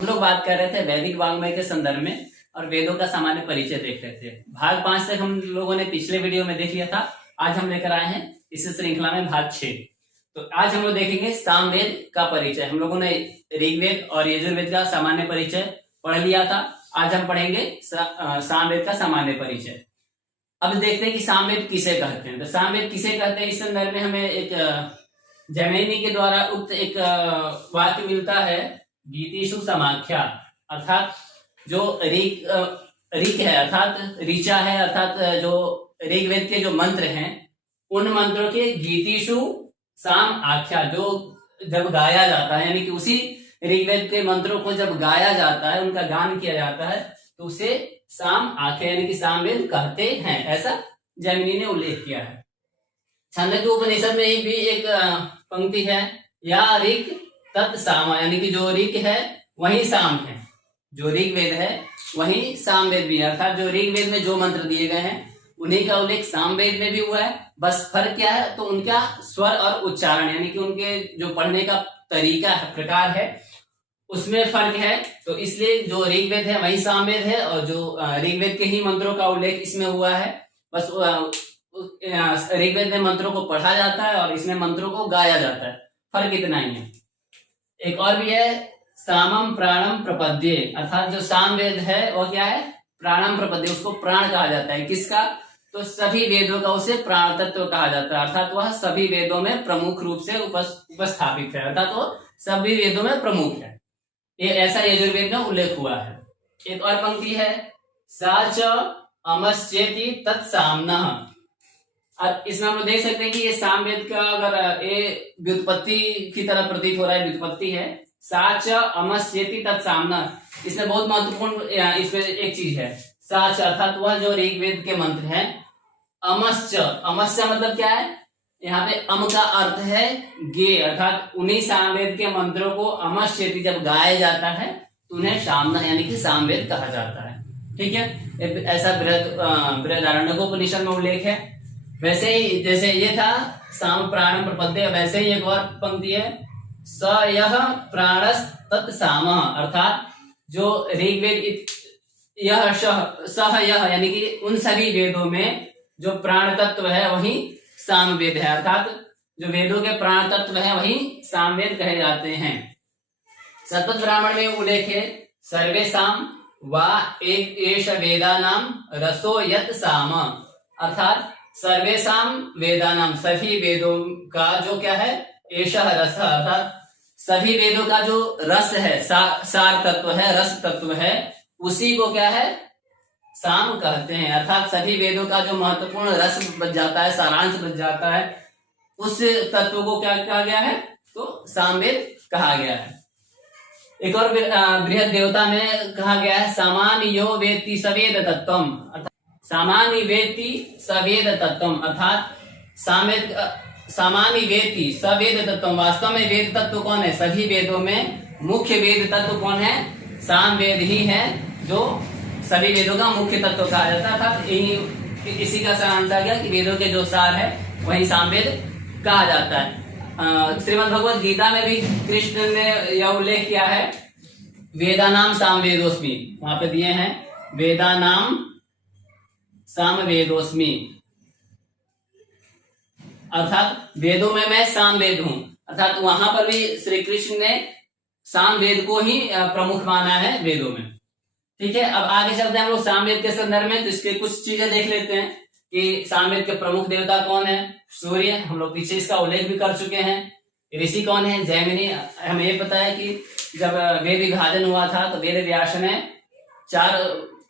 हम लोग बात कर रहे थे वैदिक वाङ्मय के संदर्भ में और वेदों का सामान्य परिचय देख रहे थे। भाग 5 तक हम लोगों ने पिछले वीडियो में देख लिया था। आज हम लेकर आए हैं इस श्रृंखला में भाग 6। तो आज हम लोग देखेंगे सामवेद का परिचय। हम लोगों ने ऋग्वेद और यजुर्वेद का सामान्य परिचय पढ़ लिया था। आज हम पढ़ेंगे सामवेद का सामान्य परिचय। अब देखते हैं कि सामवेद किसे कहते हैं। तो सामवेद किसे कहते हैं, इस संदर्भ में हमें एक जैमिनी के द्वारा उक्त एक वाक्य मिलता है, गीतिषु समाख्या, अर्थात जो ऋक है अर्थात ऋचा है, अर्थात जो ऋग्वेद के जो मंत्र हैं उन मंत्रों के गीतिषु साम आख्या, जो जब गाया जाता है यानी कि उसी ऋग्वेद के मंत्रों को जब गाया जाता है, उनका गान किया जाता है, तो उसे साम आख्या यानी कि सामवेद कहते हैं, ऐसा जैमिनी ने उल्लेख किया है। छांदोग्य उपनिषद में ही भी एक पंक्ति है, या ऋक तत् साम, यानी कि जो ऋक है वही साम है, जो ऋग्वेद है वही सामवेद भी है, अर्थात जो ऋग्वेद में जो मंत्र दिए गए हैं उन्हीं का उल्लेख सामवेद में भी हुआ है। बस फर्क क्या है, तो उनका स्वर और उच्चारण यानी कि उनके जो पढ़ने का तरीका है, प्रकार है, उसमें फर्क है। तो इसलिए जो ऋग्वेद है वही सामवेद है और जो ऋग्वेद के ही मंत्रों का उल्लेख इसमें हुआ है। बस ऋग्वेद में मंत्रों को पढ़ा जाता है और इसमें मंत्रों को गाया जाता है, फर्क इतना ही है। एक और भी है, सामम प्राणम प्रपद्ये, अर्थात जो सामवेद है वो क्या है, प्राणम प्रपद्ये, उसको प्राण कहा जाता है। किसका, तो सभी वेदों का उसे प्राण तत्व कहा जाता है, अर्थात वह सभी वेदों में प्रमुख रूप से उपस्थापित है, अर्थात वो सभी वेदों में प्रमुख है। ये ऐसा यजुर्वेद में उल्लेख हुआ है। एक और पंक्ति है, साच अमश्चेति तत्साम्नः, और इसमें हम लोग देख सकते हैं कि ये सामवेद का अगर ये व्युत्पत्ति की तरह प्रतीत हो रहा है, व्युत्पत्ति है, साच अमश्चेति तत्साम्नः। इसमें बहुत महत्वपूर्ण इसमें एक चीज है, साच अर्थात वह जो ऋग्वेद के मंत्र हैं, अमश्च, अमश्च मतलब क्या है, यहाँ पे अम का अर्थ है गे, अर्थात उन्हीं सामवेद के मंत्रों को अमश्चेति जब गाया जाता है तो उन्हें सामना यानी कि सामवेद कहा जाता है। ठीक है, ऐसा बृहदारण्यकोपनिषद में उल्लेख है। वैसे ही जैसे ये था साम प्राणम प्रपद्ये, वैसे ही एक और पंक्ति है, स यह प्राणस तत्साम, अर्थात जो ऋग्वेद यह सह यह यानी कि उन सभी वेदों में जो प्राण तत्व है वही सामवेद है, अर्थात जो वेदों के प्राण तत्व है वही सामवेद कहे जाते हैं। शतपथ ब्राह्मण में उल्लेख है, सर्वेषाम वा एक एष वेदानाम रसो यत् साम, अर्थात सर्वेषाम वेदानाम, सभी वेदों का जो क्या है, एषः रस, अर्थात सभी वेदों का जो रस है, सार तत्व है, रस तत्व है, उसी को क्या है, साम कहते हैं। अर्थात सभी वेदों का जो महत्वपूर्ण रस बच जाता है, सारांश बच जाता है, उस तत्व को क्या कहा गया है, तो सामवेद कहा गया है। एक और बृहद देवता में कहा गया है, सामान्य यो वेत्ति सवेद तत्वम, अर्थात सामान्य वेत्ति सवेद तत्वम, अर्थात सामवेद सामान्य वेत्ति सवेद तत्वम, वास्तव में वेद तत्व कौन है, सभी वेदों में मुख्य वेद तत्व कौन है, सामवेद ही है, जो सभी वेदों का मुख्य तत्व कहा जाता है। अर्थात इसी का सारांश आ गया कि वेदों के जो सार है वही सामवेद कहा जाता है। श्रीमद् भगवत गीता में भी कृष्ण ने यह उल्लेख किया है, वेदानाम सामवेदोस्मि, वहां पे दिए हैं, वेदानाम सामवेदोस्मि, अर्थात वेदों में मैं सामवेद हूं, अर्थात वहां पर भी श्री कृष्ण ने सामवेद को ही प्रमुख माना है वेदों में। ठीक है, अब आगे चलते हैं हम लोग सामवेद के संदर्भ में। तो इसके कुछ चीजें देख लेते हैं कि सामवेद के प्रमुख देवता कौन है, सूर्य, हम लोग पीछे इसका उल्लेख भी कर चुके हैं। ऋषि कौन है, जैमिनी, हमें ये पता है कि जब वेद विभाजन हुआ था तो वेद व्यास ने 4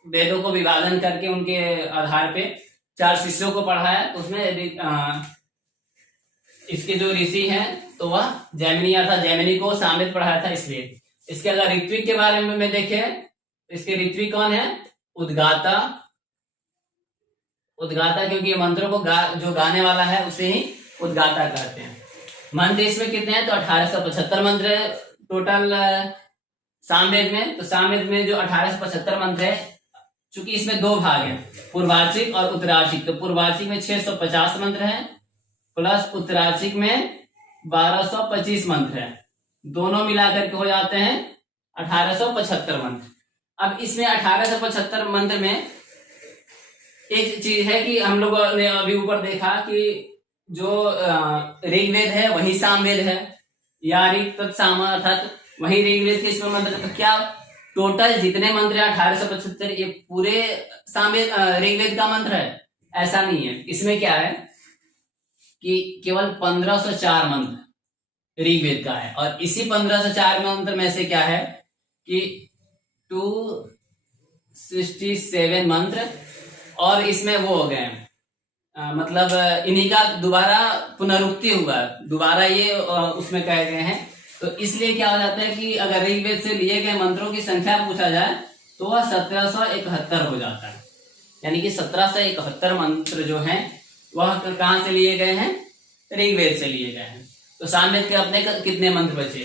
वेदों को विभाजन करके उनके आधार पे 4 शिष्यों को पढ़ाया, तो उसमें इसके जो ऋषि हैं तो वह जैमिनी, अर्थात जैमिनी को सामवेद पढ़ाया था। इसलिए इसके अगर ऋत्विक के बारे में देखें, इसके ऋत्विक कौन है, उद्गाता, उद्गाता, क्योंकि ये मंत्रों को जो गाने वाला है उसे ही उद्गाता कहते हैं। मंत्र इसमें कितने हैं, तो 1875 मंत्र टोटल सामवेद में। तो सामवेद में जो 1875 मंत्र है, चूंकि इसमें 2 भाग हैं, पूर्वार्चिक और उत्तरार्चिक, तो पूर्वार्चिक में 650 मंत्र हैं प्लस उत्तरार्चिक में 1225 मंत्र है, दोनों मिलाकर के हो जाते हैं 1875 मंत्र। अब इसमें 1875 मंत्र में एक चीज है कि हम लोगों ने अभी ऊपर देखा कि जो ऋग्वेद है वही सामवेद है, या ऋग तत्साम अर्थात वही ऋग्वेद के इसमें मंत्र। तो क्या टोटल जितने मंत्र है 1875 ये पूरे सामवेद ऋग्वेद का मंत्र है? ऐसा नहीं है। इसमें क्या है कि केवल 1504 मंत्र ऋग्वेद का है, और इसी 1504 मंत्र में से क्या है कि 267 मंत्र और इसमें वो हो गए, मतलब इन्हीं का दोबारा पुनरुक्ति हुआ, दोबारा ये उसमें कहे गए हैं। तो इसलिए क्या हो जाता है कि अगर ऋग्वेद से लिए गए मंत्रों की संख्या पूछा जाए तो वह 1771 हो जाता है। यानी कि 1771 मंत्र जो हैं वह कहाँ से लिए गए हैं? ऋग्वेद से लिए गए हैं। तो सामवेद के अपने कितने मंत्र बचे?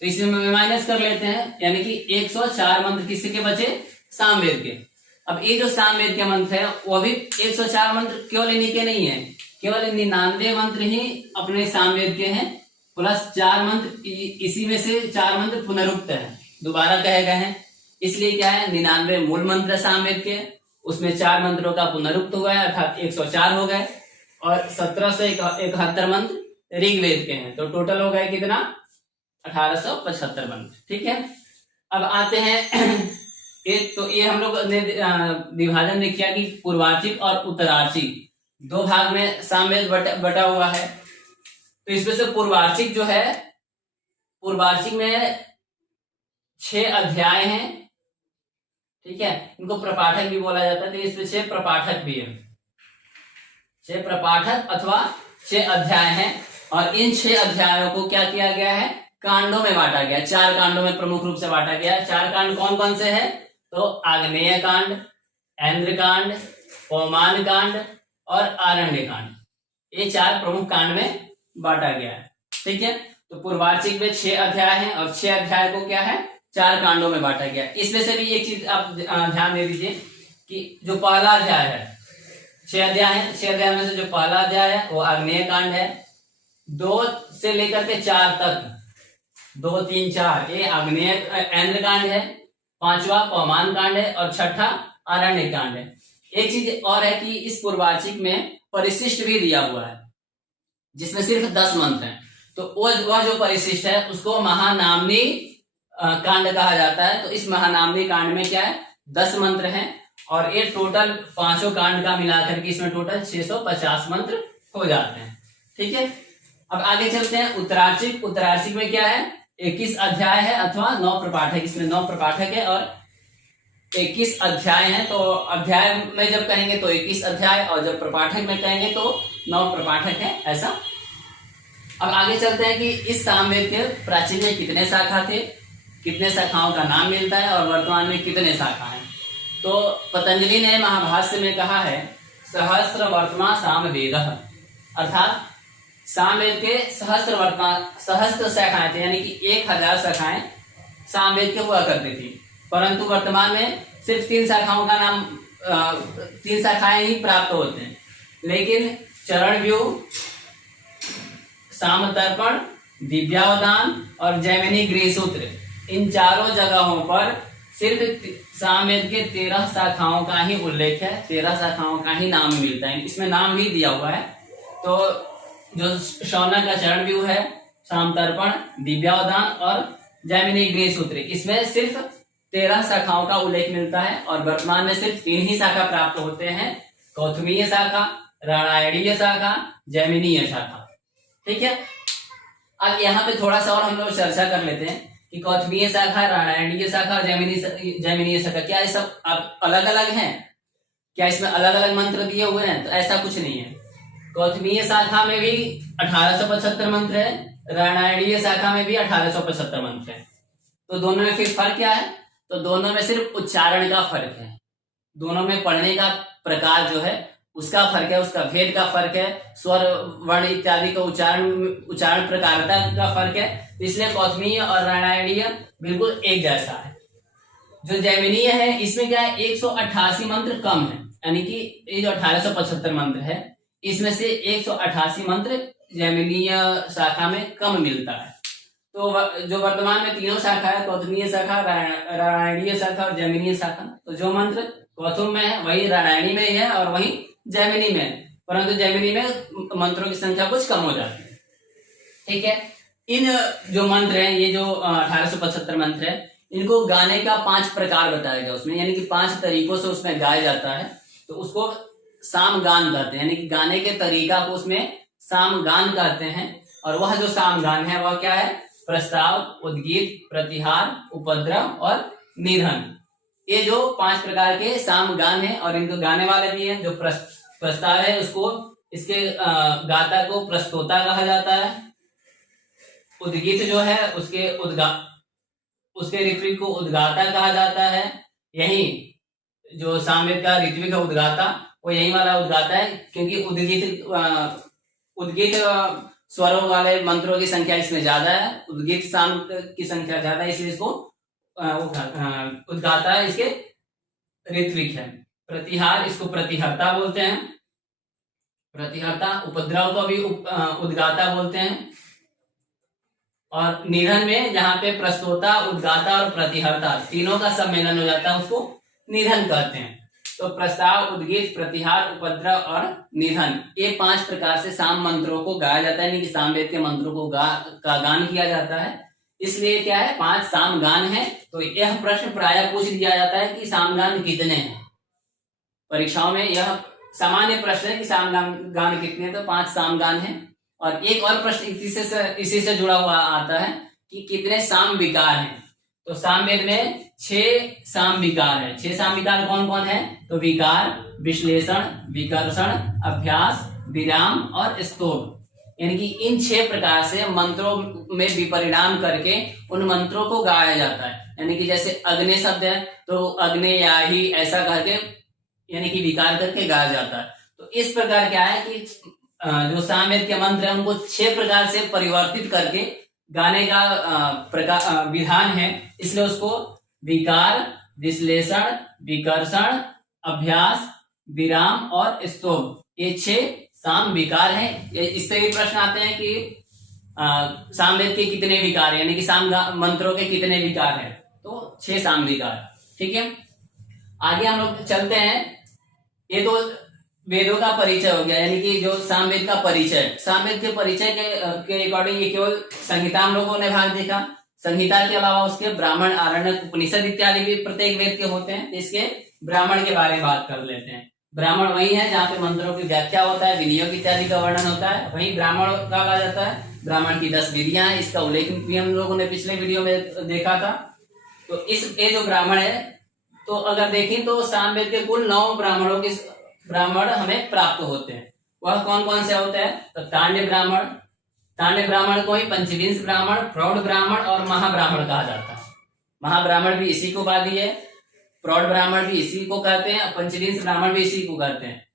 तो इसमें माइनस कर लेते हैं, यानी कि 104 मंत्र किसके बचे? सामवेद के। अब ये जो सामवेद के मंत्र है वो भी 104 मंत्र केवल इन्हीं के नहीं है, केवल 99 मंत्र ही अपने सामवेद के हैं, प्लस 4 मंत्र इसी में से 4 मंत्र पुनरुक्त है, दोबारा कहे गए हैं। इसलिए क्या है, 99 मूल मंत्र सामवेद के, उसमें 4 मंत्रों का पुनरुक्त हुआ है अर्थात 104 हो गए, और 1771 मंत्र ऋग्वेद के हैं। तो टोटल हो गए कितना? 1875 मंत्र। ठीक है, अब आते हैं एक, तो ये हम लोग ने विभाजन ने किया कि पूर्वार्चिक और उत्तरार्चिक दो भाग में सामवेद बटा हुआ है। तो इसमें से पूर्वार्चिक जो है, पूर्वार्चिक में 6 अध्याय हैं। ठीक है, इनको प्रपाठक भी बोला जाता है। तो इसमें 6 प्रपाठक भी है, 6 प्रपाठक अथवा 6 अध्याय हैं। और इन 6 अध्यायों को क्या किया गया है? कांडों में बांटा गया, 4 कांडों में प्रमुख रूप से बांटा गया। 4 कांड कौन कौन से हैं? तो आग्नेय कांड, ऐन्द्र कांड, पौमान कांड और आरण्य कांड, ये 4 प्रमुख कांड में बांटा गया है। ठीक है, तो पूर्वार्चिक में 6 अध्याय हैं और 6 अध्याय को क्या है? 4 कांडों में बांटा गया। इसमें से भी एक चीज आप ध्यान दे दीजिए कि जो पहला अध्याय है, 6 अध्याय है, 6 अध्याय में से जो पहला अध्याय है वो आग्नेय कांड है। 2 से लेकर के 4 तक, 2, 3, 4 ये आग्नेय ऐन्द्र कांड है, 5वां पौमान कांड है और 6ठा आरण्य कांड है। एक चीज और है कि इस पूर्वार्चिक में परिशिष्ट भी दिया हुआ है, जिसमें सिर्फ 10 मंत्र हैं। तो वह जो परिशिष्ट है उसको महानामनी कांड कहा जाता है। तो इस महानामनी कांड में क्या है? 10 मंत्र हैं, और ये टोटल 5 कांड का मिलाकर के इसमें टोटल 650 मंत्र हो जाते हैं। ठीक है, अब आगे चलते हैं उत्तरार्चिक। उत्तरार्चिक में क्या है? 21 अध्याय है अथवा 9 प्रपाठक। इसमें 9 प्रपाठक है और 21 अध्याय हैं। तो अध्याय में जब कहेंगे तो 21 अध्याय, और जब प्रपाठक में कहेंगे तो 9 प्रपाठक है, ऐसा। अब आगे चलते हैं कि इस सामवेद के प्राचीन में कितने शाखा थे, कितने शाखाओं का नाम मिलता है और वर्तमान में कितने शाखा हैं। तो पतंजलि ने महाभाष्य में कहा है सहस्र वर्तमान सामवेदः, अर्थात सामवेद के सहस्त्र शाखाएं थे, यानी कि 1000 शाखाएं सामवेद के हुआ करती थी। परंतु वर्तमान में सिर्फ 3 शाखाओं का नाम 3 शाखाएं ही प्राप्त होते हैं। लेकिन चरण व्यूह, सामतर्पण, दिव्यावदान और जैमिनी गृहसूत्र, इन चारों जगहों पर सिर्फ सामवेद के 13 शाखाओं का ही उल्लेख है, 13 शाखाओं का ही नाम मिलता है। इसमें नाम भी दिया हुआ है। तो जो शौनक का चरण व्यूह है, सामतर्पण, दिव्यावदान और जैमिनी गृहसूत्र, इसमें सिर्फ 13 शाखाओं का उल्लेख मिलता है, और वर्तमान में सिर्फ 3 ही शाखा प्राप्त होते हैं, कौथुमीय शाखा, राणायणीय शाखा, जैमिनीय शाखा। ठीक है, अब यहाँ पे थोड़ा सा और हम लोग चर्चा कर लेते हैं कि कौथुमीय शाखा, राणायणीय शाखा और जैमिनीय शाखा, क्या ये सब अलग अलग हैं? क्या इसमें अलग अलग मंत्र दिए हुए हैं? तो ऐसा कुछ नहीं है। कौथुमीय शाखा में भी 1875 मंत्र है, राणायणीय शाखा में भी 1875 मंत्र है। तो दोनों में फिर फर्क क्या है? तो दोनों में सिर्फ उच्चारण का फर्क है, दोनों में पढ़ने का प्रकार जो है उसका फर्क है, उसका भेद का फर्क है, स्वर वर्ण इत्यादि का उच्चारण प्रकारता का फर्क है। इसलिए कौथुमीय और राणायणीय बिल्कुल एक जैसा है। जो जैमिनीय है इसमें क्या है, 188 मंत्र कम है, यानी कि ये जो 1875 मंत्र है इसमें से 188 मंत्र जैमिनीय शाखा में कम मिलता है। तो जो वर्तमान में तीनों शाखा है, कौथुमीय शाखा, रामायणीय शाखा और जैमिनीय शाखा, तो जो मंत्र कौथुम में है वही रामायणी में ही है और वही जैमिनी में है, परंतु जैमिनी में मंत्रों की संख्या कुछ कम हो जाती है। ठीक है, इन जो मंत्र हैं, ये जो 1875 मंत्र है, इनको गाने का 5 प्रकार बताया गया उसमें, यानी कि 5 तरीकों से उसमें गाया जाता है, तो उसको सामगान कहते हैं, यानी कि गाने के तरीका को उसमें सामगान कहते हैं। और वह जो सामगान है वह क्या है? प्रस्ताव, उद्गीत, प्रतिहार, उपद्रव और निधन। ये जो 5 प्रकार के सामगान है और इनको गाने वाले भी हैं। जो प्रस्ताव है उसको, इसके गाता को प्रस्तोता कहा जाता है। उद्गीत जो है उसके ऋत्विक को उद्गाता कहा जाता है। यही जो सामवेद का ऋत्विक है उद्गाता, वो यही वाला उद्गाता है, क्योंकि उद्गीत स्वरों वाले मंत्रों की संख्या इसमें ज्यादा है, उद्गीत साम की संख्या ज्यादा है, इसलिए इसको उद्गाता इसके ऋत्विक है। प्रतिहार, इसको प्रतिहर्ता बोलते हैं, प्रतिहर्ता। उपद्रव को भी उद्गाता बोलते हैं। और निधन में जहां पे प्रस्तोता, उद्गाता और प्रतिहर्ता तीनों का सम्मेलन हो जाता है, उसको निधन कहते हैं। तो प्रस्ताव, उद्गीत, प्रतिहार, उपद्रव और निधन, ये 5 प्रकार से साम मंत्रों को गाया जाता है, यानी कि सामवेद के मंत्रों को का गान किया जाता है। इसलिए क्या है, 5 सामगान है। तो यह प्रश्न प्रायः पूछ दिया जाता है कि सामगान कितने हैं। परीक्षाओं में यह सामान्य प्रश्न है कि सामगान कितने हैं, तो 5 सामगान है। और एक और प्रश्न इसी से जुड़ा हुआ आता है कि कितने साम विकार हैं। तो सामवेद में 6 साम विकार है। 6 साम विकार कौन कौन है? तो विकार, विश्लेषण, विकर्षण, अभ्यास, विराम और स्तोभ, यानी कि इन 6 प्रकार से मंत्रों में विपरिणाम करके उन मंत्रों को गाया जाता है। यानी कि जैसे अग्नि शब्द है तो अग्नि या ही ऐसा करके, यानी कि विकार करके गाया जाता है। तो इस प्रकार क्या है कि जो सामवेद के मंत्र है उनको 6 प्रकार से परिवर्तित करके गाने का विधान है, इसलिए उसको विकार, विश्लेषण, विकर्षण, अभ्यास, विराम और स्तोभ, ये 6 साम विकार हैं। इससे भी प्रश्न आते हैं कि सामवेद के कितने विकार है, यानी कि साम मंत्रों के कितने विकार हैं, तो 6 साम विकार। ठीक है, आगे हम लोग चलते हैं। ये तो वेदों का परिचय हो गया, यानी कि जो सामवेद का परिचय। सामवेद के परिचय के अकॉर्डिंग ये केवल संहिता हम लोगों ने भाग देखा। संहिता के अलावा उसके ब्राह्मण, आरण्यक, उपनिषद इत्यादि भी प्रत्येक वेद के होते हैं। इसके ब्राह्मण के बारे में बात कर लेते हैं। ब्राह्मण वही है जहाँ पे मंत्रों की व्याख्या होता है, विनियोग इत्यादि का वर्णन होता है, वही ब्राह्मण कहा जाता है। ब्राह्मण की 10 विधियां हैं, इसका उल्लेख भी हम लोगों ने पिछले वीडियो में देखा था। तो ये जो ब्राह्मण है, तो अगर देखें तो सामवेद के कुल 9 ब्राह्मण हमें प्राप्त होते हैं। वह कौन कौन से होते हैं? तो तांड्य ब्राह्मण को ही पंचविंश ब्राह्मण, प्रौढ़ ब्राह्मण और महाब्राह्मण कहा जाता है। महाब्राह्मण भी इसी को बाधी है, प्रौढ़ ब्राह्मण भी इसी को कहते हैं, पंचविंश ब्राह्मण भी इसी को कहते हैं।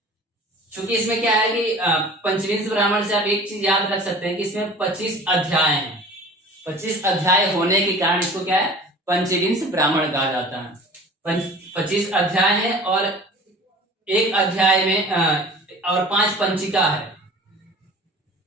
चूंकि इसमें क्या है कि पंचविंश ब्राह्मण से आप एक चीज याद रख सकते हैं कि इसमें 25 अध्याय हैं। 25 अध्याय होने के कारण इसको क्या है, पंचविंश ब्राह्मण कहा जाता है। 25 अध्याय है और एक अध्याय में और 5 पंचिका है।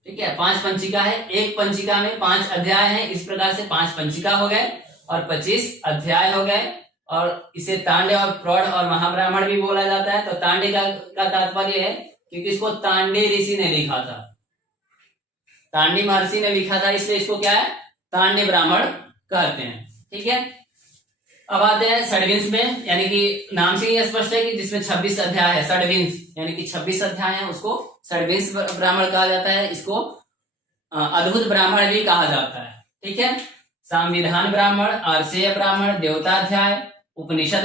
ठीक है, 5 पंचिका है, एक पंचिका में 5 अध्याय है, इस प्रकार से 5 पंचिका हो गए और 25 अध्याय हो गए। और इसे तांड्य और प्रौढ़ और महाब्राह्मण भी बोला जाता है। तो तांड्य का तात्पर्य है क्योंकि इसको तांडी ऋषि ने लिखा था, तांडी महर्षि ने लिखा था, इसलिए इसको क्या है, तांड्य ब्राह्मण कहते हैं। ठीक है, अब आते हैं षड्विंश में, यानी कि नाम से ही स्पष्ट है कि जिसमें 26 अध्याय है। षड्विंश यानी कि 26 अध्याय है, उसको षड्विंश ब्राह्मण कहा जाता है। इसको अद्भुत ब्राह्मण भी कहा जाता है। ठीक है, संविधान ब्राह्मण, आर्षेय ब्राह्मण, देवताध्याय, उपनिषद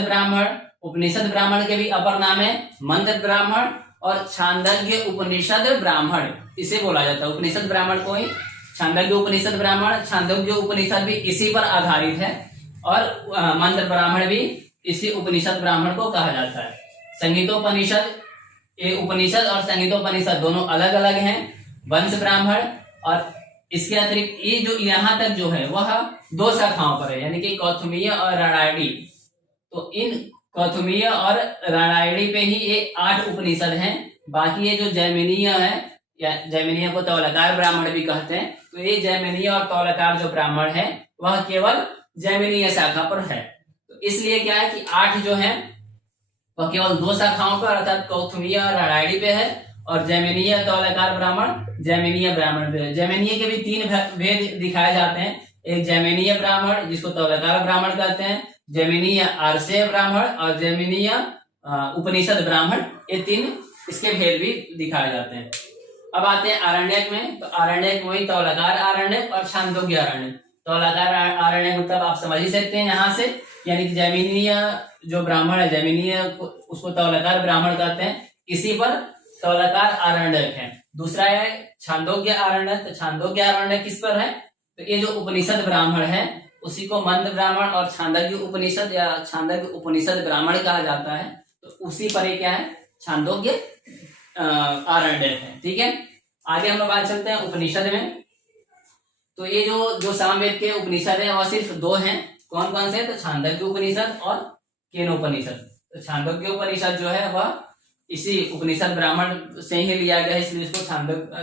ब्राह्मण के भी अपर नाम है मंत्र ब्राह्मण और छांदोग्य उपनिषद ब्राह्मण, इसे बोला जाता है। उपनिषद ब्राह्मण को ही छांदोग्य उपनिषद ब्राह्मण, छांदोग्य उपनिषद भी इसी पर आधारित है और मंत्र ब्राह्मण भी इसी उपनिषद ब्राह्मण को कहा जाता है। संगीतोपनिषद, ये उपनिषद और संगीतोपनिषद दोनों अलग अलग हैं। वंश ब्राह्मण, और इसके अतिरिक्त ये जो यहाँ तक जो है वह 2 शाखाओं पर है, यानी कि कौथुमीय और राणायणी। तो इन कौथुमीय और राणायणी पे ही ये 8 उपनिषद हैं। बाकी ये जो जैमिनीय है या जैमिनीय को तौलकार ब्राह्मण भी कहते हैं। तो ये जैमिनीय और तौलकार जो ब्राह्मण है वह केवल जैमिनीय शाखा पर है। तो इसलिए क्या है कि 8 जो है वह केवल 2 शाखाओं पर अर्थात कौथुमीय और रायडी पे है, और जैमिनीय तौलकार ब्राह्मण जैमिनीय ब्राह्मण पे है। जैमिनीय के भी 3 भेद दिखाए जाते हैं, एक जैमिनीय ब्राह्मण जिसको तौलकार ब्राह्मण कहते हैं, जैमिनीय आर्षेय ब्राह्मण और जैमिनीय उपनिषद ब्राह्मण, ये 3 इसके भेद भी दिखाए जाते हैं। अब आते हैं आरण्यक में। तो आरण्यक वही तौलकार आरण्यक और छांदोग्य आरण्यक। तौलकार आरण्यक मतलब आप समझ ही सकते हैं यहाँ से, यानी कि जैमिनीय जो ब्राह्मण है जैमिनीय उसको तौलकार ब्राह्मण कहते हैं, इसी पर तौलकार आरण्यक है। दूसरा है छांदोग्य आरण्यक। तो छांदोग्य आरण्यक किस पर है? तो ये जो उपनिषद ब्राह्मण है उसी को मंद ब्राह्मण और छांदोग्य उपनिषद या छांदोग्य उपनिषद ब्राह्मण कहा जाता है। तो उसी पर ये क्या है? छांदोग्य आरण्यक है। ठीक है, आगे हम लोग बात चलते हैं उपनिषद में। तो ये जो सामवेद के उपनिषद है वह सिर्फ 2 हैं। कौन कौन से? तो छांदोग्य उपनिषद और केनोपनिषद। तो छांदोग्य उपनिषद जो है वह इसी उपनिषद ब्राह्मण से ही लिया गया है, इसलिए इसको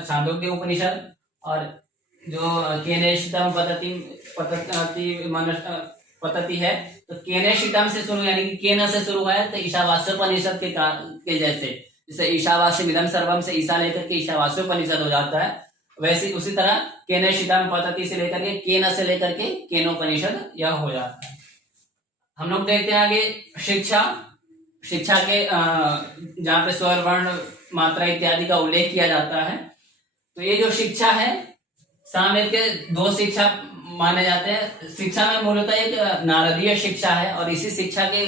छांदोग्य उपनिषद। और जो केनेशितम पद्धति है, तो केनेशितम से शुरू यानी कि केन से शुरू है, तो ईशावास्योपनिषद के जैसे ईशावास्यमिदं सर्वम से ईशा लेकर के ईशावास्योपनिषद हो जाता है, वैसे उसी तरह केनेशितम पद्धति से लेकर के केन से लेकर के केनोपनिषद यह हो जाता है। हम लोग देखते हैं आगे शिक्षा के जहाँ पे स्वर वर्ण मात्रा इत्यादि का उल्लेख किया जाता है। तो ये जो शिक्षा है सामवेद के 2 शिक्षा माने जाते हैं। शिक्षा में मूलतः एक नारदीय शिक्षा है और इसी शिक्षा के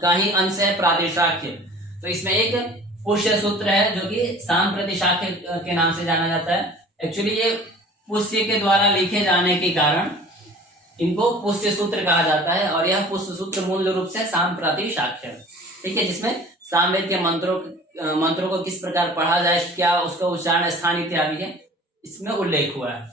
का ही अंश है प्रातिशाख्य। तो इसमें एक पुष्य सूत्र है जो कि साम प्रतिशाख्य के नाम से जाना जाता है। एक्चुअली ये पुष्य के द्वारा लिखे जाने के कारण इनको पुष्य सूत्र कहा जाता है, और यह पुष्य सूत्र मूल रूप से साम प्रतिशाख्य, ठीक है, जिसमें सामवेद के मंत्रों को किस प्रकार पढ़ा जाए, क्या उसका उच्चारण स्थान इत्यादि है, इसमें उल्लेख हुआ है।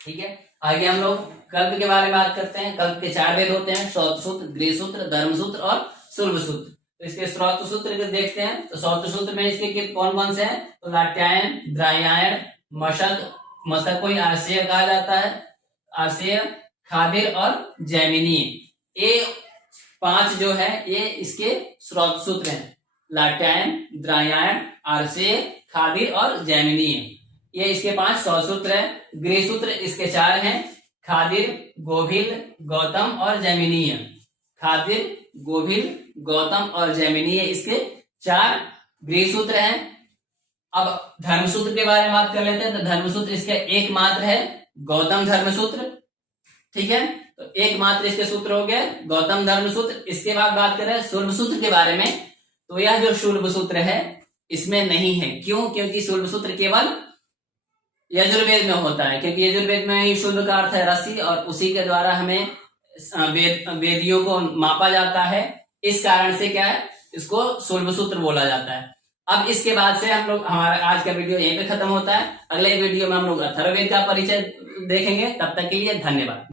ठीक है, आगे हम लोग कल्प के बारे में बात करते हैं। कल्प के 4 वेद होते हैं, श्रौत सूत्र, गृह सूत्र, धर्म सूत्र और शुल्ब सूत्र। तो इसके श्रौत सूत्र को देखते हैं। तो श्रौत सूत्र में इसके कौन कौन से हैं? तो लाट्यायन, द्रायायण, मशक को आर्षेय कहा जाता है, आर्षेय, खादिर और जैमिनीय। ये 5 जो है ये इसके श्रौत सूत्र हैं। लाट्यायन, द्रायायण, आर्षेय, खादिर और जैमिनीय, ये इसके 5 श्रौत सूत्र है। गृह सूत्र इसके 4 हैं, खादिर, गोभिल, गौतम और जैमिनीय। खादिर, गोभिल, गौतम और जैमिनीय इसके 4 गृह सूत्र हैं। अब धर्म सूत्र के बारे में बात कर लेते हैं। तो धर्म सूत्र इसके एकमात्र है, गौतम धर्म सूत्र। ठीक है, तो एकमात्र इसके सूत्र हो गए गौतम धर्म सूत्र। इसके बाद बात करें शुल्ब सूत्र के बारे में। तो यह जो शुल्ब सूत्र है इसमें नहीं है। क्यों? क्योंकि शुल्ब सूत्र केवल यजुर्वेद में होता है, क्योंकि यजुर्वेद में ही शुल्ब का अर्थ है रस्सी, और उसी के द्वारा हमें वेदियों को मापा जाता है। इस कारण से क्या है, इसको शुल्ब सूत्र बोला जाता है। अब इसके बाद से हम लोग हमारा आज का वीडियो यहीं पे खत्म होता है। अगले वीडियो में हम लोग अथर्ववेद का परिचय देखेंगे। तब तक के लिए धन्यवाद।